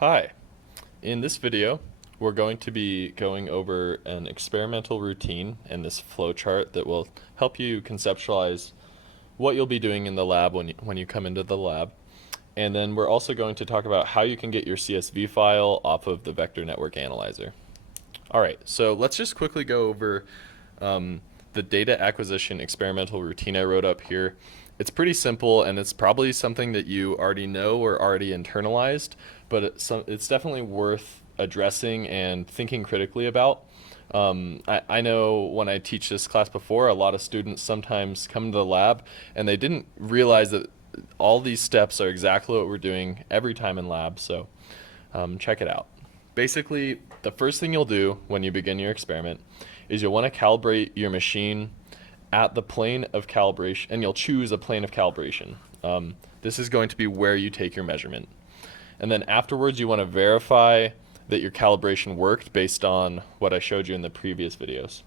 Hi, in this video we're going to be going over an experimental routine and this flowchart that will help you conceptualize what you'll be doing in the lab when you come into the lab. And then we're also going to talk about how you can get your CSV file off of the vector network analyzer. Alright, so let's just quickly go over the data acquisition experimental routine I wrote up here. It's pretty simple, and it's probably something that you already know or already internalized, but it's definitely worth addressing and thinking critically about. I know when I teach this class before, a lot of students sometimes come to the lab and they didn't realize that all these steps are exactly what we're doing every time in lab, so check it out. Basically, the first thing you'll do when you begin your experiment is you'll want to calibrate your machine at the plane of calibration, and you'll choose a plane of calibration. This is going to be where you take your measurement. And then afterwards, you want to verify that your calibration worked based on what I showed you in the previous videos.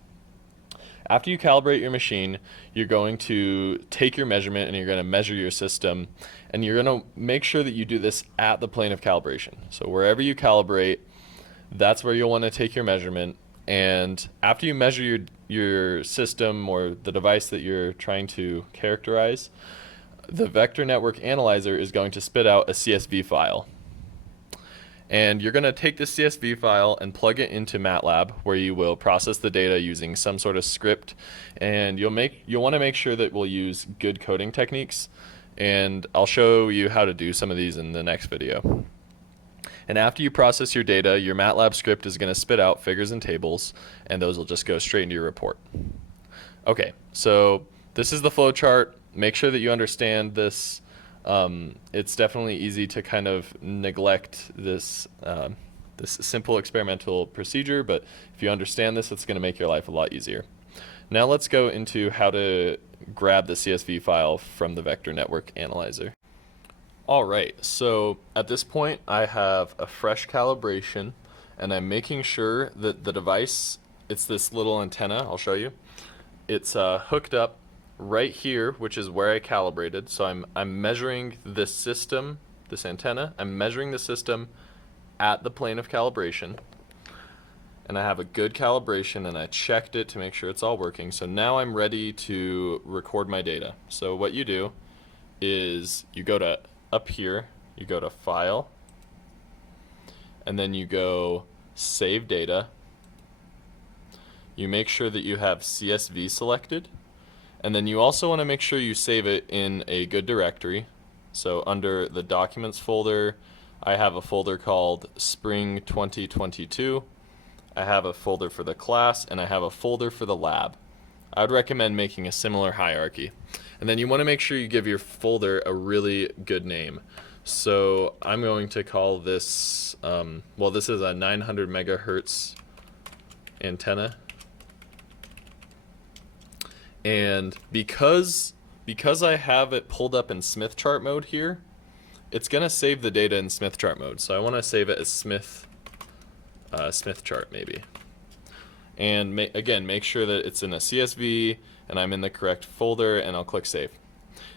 After you calibrate your machine, you're going to take your measurement and you're going to measure your system, and you're going to make sure that you do this at the plane of calibration. So wherever you calibrate, that's where you'll want to take your measurement. And after you measure your system or the device that you're trying to characterize, the vector network analyzer is going to spit out a CSV file. And you're going to take this CSV file and plug it into MATLAB, where you will process the data using some sort of script. And you'll want to make sure that we'll use good coding techniques. And I'll show you how to do some of these in the next video. And after you process your data, your MATLAB script is going to spit out figures and tables, and those will just go straight into your report. Okay, so this is the flowchart. Make sure that you understand this. It's definitely easy to kind of neglect this simple experimental procedure, but if you understand this, it's going to make your life a lot easier. Now let's go into how to grab the CSV file from the vector network analyzer. Alright, so at this point I have a fresh calibration, and I'm making sure that the device, it's this little antenna, I'll show you, it's hooked up right here, which is where I calibrated. So I'm measuring this system, this antenna, I'm measuring the system at the plane of calibration, and I have a good calibration, and I checked it to make sure it's all working. So now I'm ready to record my data. So what you do is you go to up here, you go to File, and then you go Save Data. You make sure that you have CSV selected, and then you also want to make sure you save it in a good directory. So under the Documents folder, I have a folder called Spring 2022. I have a folder for the class, and I have a folder for the lab. I would recommend making a similar hierarchy. And then you want to make sure you give your folder a really good name. So I'm going to call this, well, this is a 900 megahertz antenna. And because I have it pulled up in Smith chart mode here, it's going to save the data in Smith chart mode. So I want to save it as Smith chart maybe. And again, make sure that it's in a CSV and I'm in the correct folder, and I'll click Save.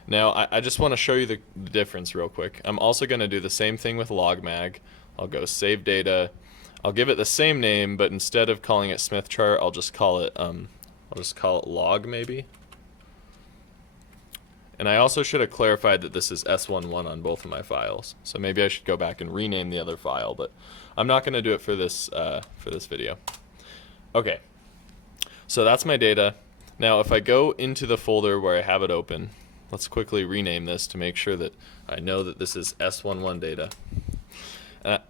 Now I just want to show you the difference real quick. I'm also going to do the same thing with logmag. I'll go Save Data. I'll give it the same name, but instead of calling it Smith chart, I'll just call it log maybe. And I also should have clarified that this is S11 on both of my files. So maybe I should go back and rename the other file, but I'm not going to do it for this video. Okay, so that's my data. Now if I go into the folder where I have it open, let's quickly rename this to make sure that I know that this is S11 data.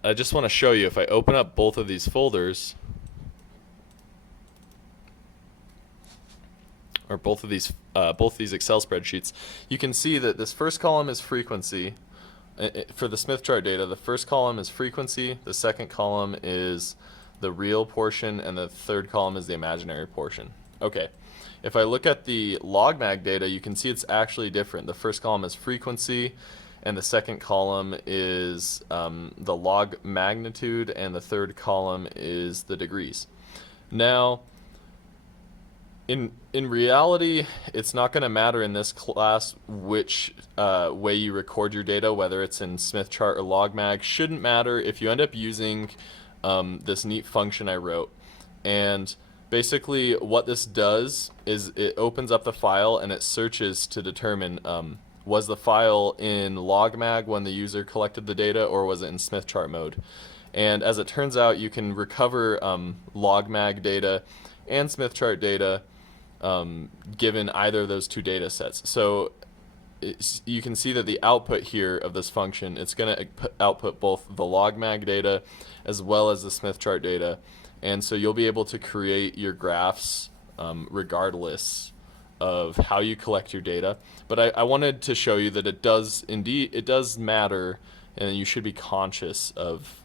I just want to show you, if I open up both of these folders, or both of these Excel spreadsheets, you can see that this first column is frequency. For the Smith chart data, the first column is frequency, the second column is the real portion, and the third column is the imaginary portion. Okay, if I look at the logmag data, you can see it's actually different. The first column is frequency, and the second column is the log magnitude, and the third column is the degrees. Now, In reality, it's not going to matter in this class which way you record your data, whether it's in SmithChart or LogMag. Shouldn't matter if you end up using this neat function I wrote. And basically, what this does is it opens up the file and it searches to determine was the file in LogMag when the user collected the data, or was it in SmithChart mode. And as it turns out, you can recover LogMag data and SmithChart data given either of those two data sets. So you can see that the output here of this function, it's going to output both the LogMag data as well as the SmithChart data. And so you'll be able to create your graphs regardless of how you collect your data. But I wanted to show you that it does matter, and you should be conscious of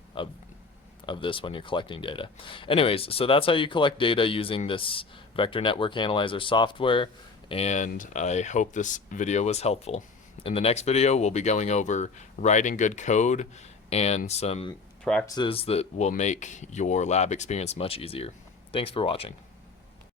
this when you're collecting data. Anyways, so that's how you collect data using this vector network analyzer software, and I hope this video was helpful. In the next video, we'll be going over writing good code and some practices that will make your lab experience much easier. Thanks for watching.